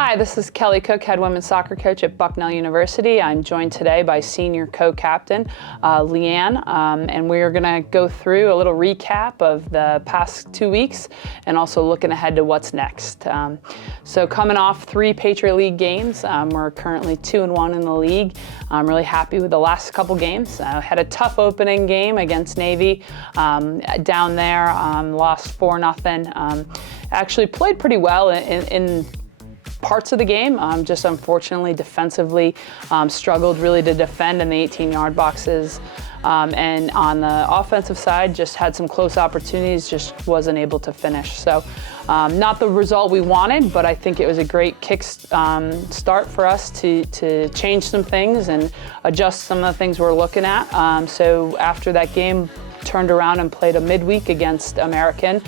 Hi, this is Kelly Cook, head women's soccer coach at Bucknell University. I'm joined today by senior co-captain Leanne, and we're going to go through a little recap of the past 2 weeks and also looking ahead to what's next. So coming off 3 Patriot League games, we're currentently 2-1 in the league. I'm really happy with the last couple games. Had a tough opening game against Navy down there, lost 4-0. Actually played pretty well in parts of the game, just unfortunately defensively struggled really to defend in the 18-yard boxes. And on the offensive side, just had some close opportunities, just wasn't able to finish. So not the result we wanted, but I think it was a great kick start for us to change some things and adjust some of the things we're looking at. So after that game, turned around and played a midweek against American.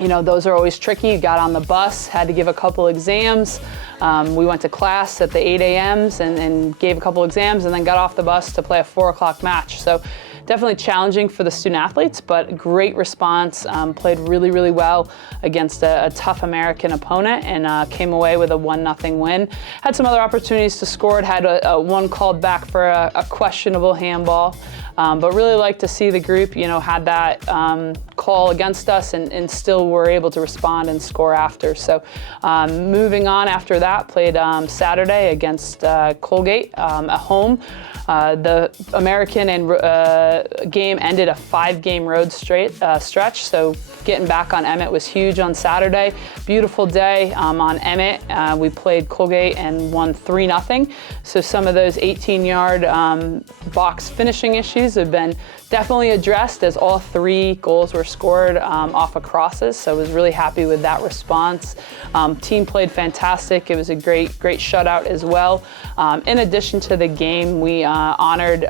You know, those are always tricky. Got on the bus, had to give a couple exams. We went to class at the 8 a.m.s and gave a couple exams and then got off the bus to play a 4 o'clock match. So definitely challenging for the student athletes, but great response. Played really, really well against a tough American opponent and came away with a 1-0 win. Had some other opportunities to score. It had one called back for a questionable handball. But really like to see the group, you know, had that call against us and still were able to respond and score after. So moving on after that, played Saturday against Colgate at home. The American and game ended a 5-game road stretch, so getting back on Emmett was huge on Saturday. Beautiful day on Emmett. We played Colgate and won 3-0. So some of those 18-yard box finishing issues have been definitely addressed as all 3 goals were scored off of crosses. So I was really happy with that response. Team played fantastic. It was a great shutout as well. In addition to the game, we honored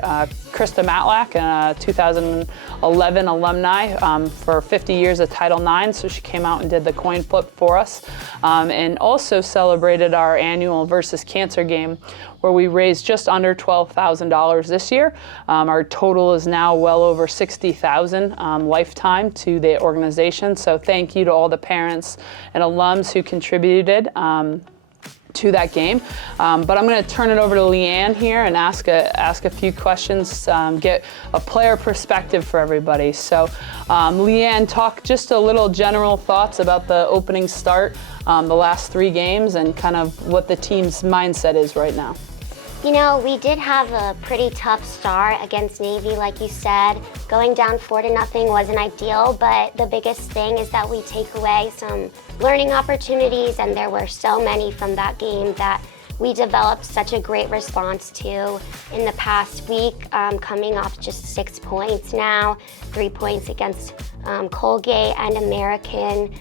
Krista Matlack, a 2011 alumni for 50 years of Title IX. So she came out and did the coin flip for us, and also celebrated our annual Versus Cancer game, where we raised just under $12,000 this year. Our total is now well over $60,000 lifetime to the organization. So thank you to all the parents and alums who contributed to that game. But I'm going to turn it over to Leanne here and ask a few questions, get a player perspective for everybody. So Leanne, talk just a little general thoughts about the opening start, the last 3 games, and kind of what the team's mindset is right now. You know, we did have a pretty tough start against Navy, like you said. Going down 4-0 wasn't ideal, but the biggest thing is that we take away some learning opportunities, and there were so many from that game that we developed such a great response to in the past week, coming off just 6 points now, 3 points against Colgate and American.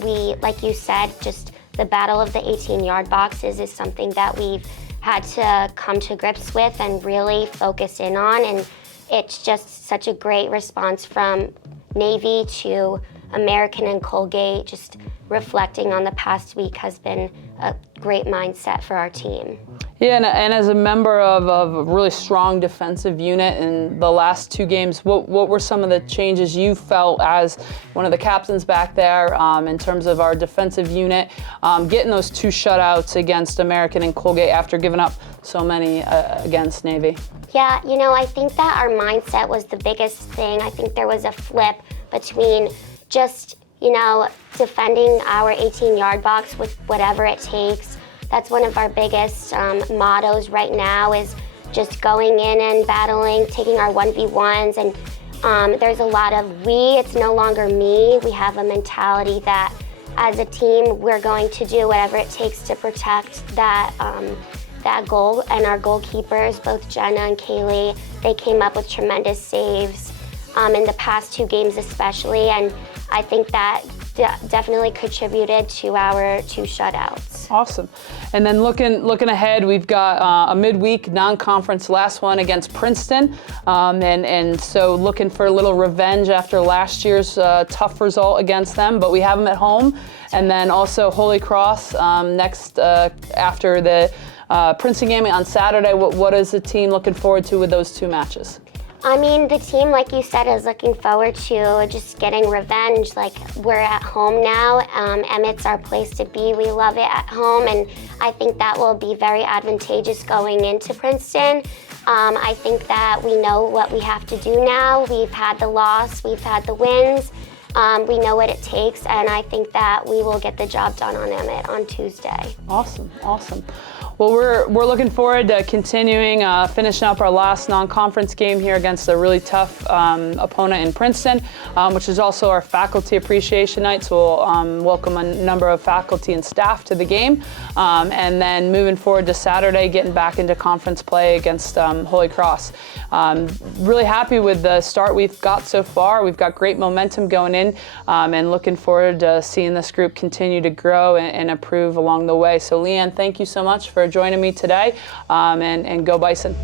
We, like you said, just the battle of the 18-yard boxes is something that we've had to come to grips with and really focus in on, and it's just such a great response from Navy to American and Colgate. Just reflecting on the past week has been a great mindset for our team. Yeah, and as a member of a really strong defensive unit in the last 2 games, what were some of the changes you felt as one of the captains back there in terms of our defensive unit, getting those 2 shutouts against American and Colgate after giving up so many against Navy? Yeah, you know, I think that our mindset was the biggest thing. I think there was a flip between just, you know, defending our 18-yard box with whatever it takes. That's one of our biggest mottos right now, is just going in and battling, taking our 1v1s, and there's a lot of we, it's no longer me. We have a mentality that as a team, we're going to do whatever it takes to protect that goal, and our goalkeepers, both Jenna and Kaylee, they came up with tremendous saves in the past 2 games especially, and I think that definitely contributed to our 2 shutouts. Awesome. And then looking ahead, we've got a midweek non-conference last one against Princeton, and so looking for a little revenge after last year's tough result against them, but we have them at home. And then also Holy Cross next after the Princeton game on Saturday. What is the team looking forward to with those 2 matches? I mean, the team, like you said, is looking forward to just getting revenge. Like, we're at home now. Emmett's our place to be. We love it at home, and I think that will be very advantageous going into Princeton. I think that we know what we have to do now. We've had the loss, we've had the wins. We know what it takes, and I think that we will get the job done on Emmett on Tuesday. Awesome, awesome. Well, we're looking forward to continuing, finishing up our last non-conference game here against a really tough opponent in Princeton, which is also our faculty appreciation night. So we'll welcome a number of faculty and staff to the game, and then moving forward to Saturday, getting back into conference play against Holy Cross. Really happy with the start we've got so far. We've got great momentum going in, and looking forward to seeing this group continue to grow and improve along the way. So Leanne, thank you so much for joining me today, and go Bison.